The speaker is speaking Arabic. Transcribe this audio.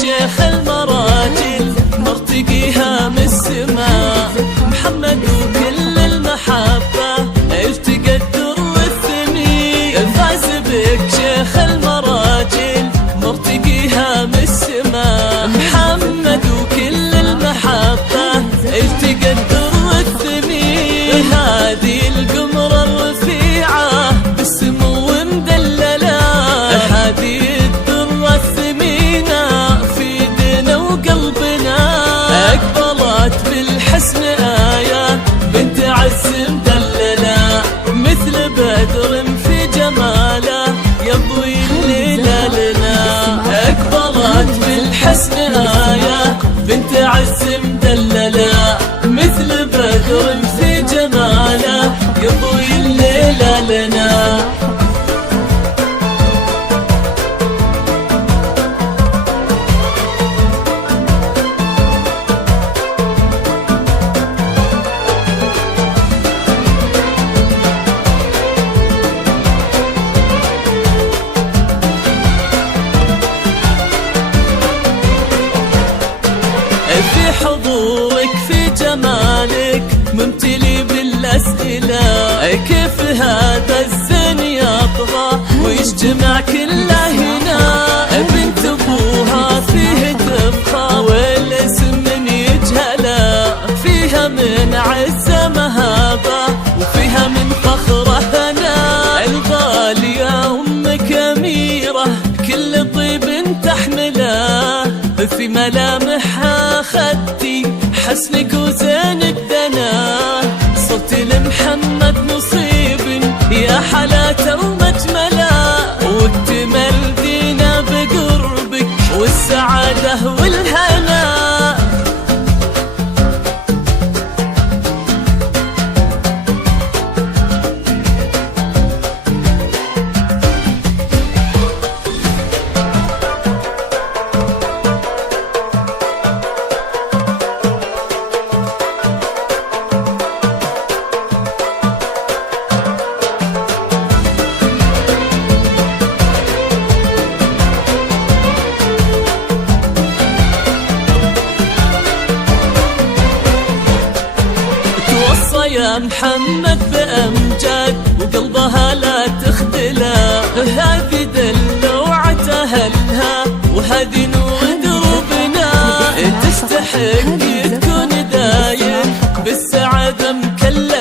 شيخ المراجل مرتقيها من السماء، محمد وكل المحبة التقى الدر والثمين. فاز بك شيخ المراجل مرتقيها من السماء، محمد وكل المحبة التقى الدر والثمين. هذه القمرة الرفيعة بالسمو مدللة، هذه الدرة الثمينة أقبلت بالحسن آية بنت عز مدللة، مثل بدر في جماله يضوي الليلة لنا. أقبلت بالحسن آية بنت عز مدللة، مثل بدر في جماله يضوي الليلة لنا. في حضورك في جمالك ممتلي بالأسئلة، كيف هذا الزين يطغى ويجتمع كله هنا؟ بنت أبوها فيه تبقى والاسم من يجهله، فيها من عزة مهابة وفيها من فخرة هنا. الغالية أمك أميرة كل طيب تحمله، في ملامحها خدتي حسنك وزين الدنا. صرت لمحمد نصيب يا حلاته ومجمله، واكتمل دينا بقربك والسعادة والهنا. يا محمد بأمجاد وقلبها لا تخذله، هذه دلوعة أهلها وهذه نور دربنا. تستحق تكون دايم بالسعادة مكلفة،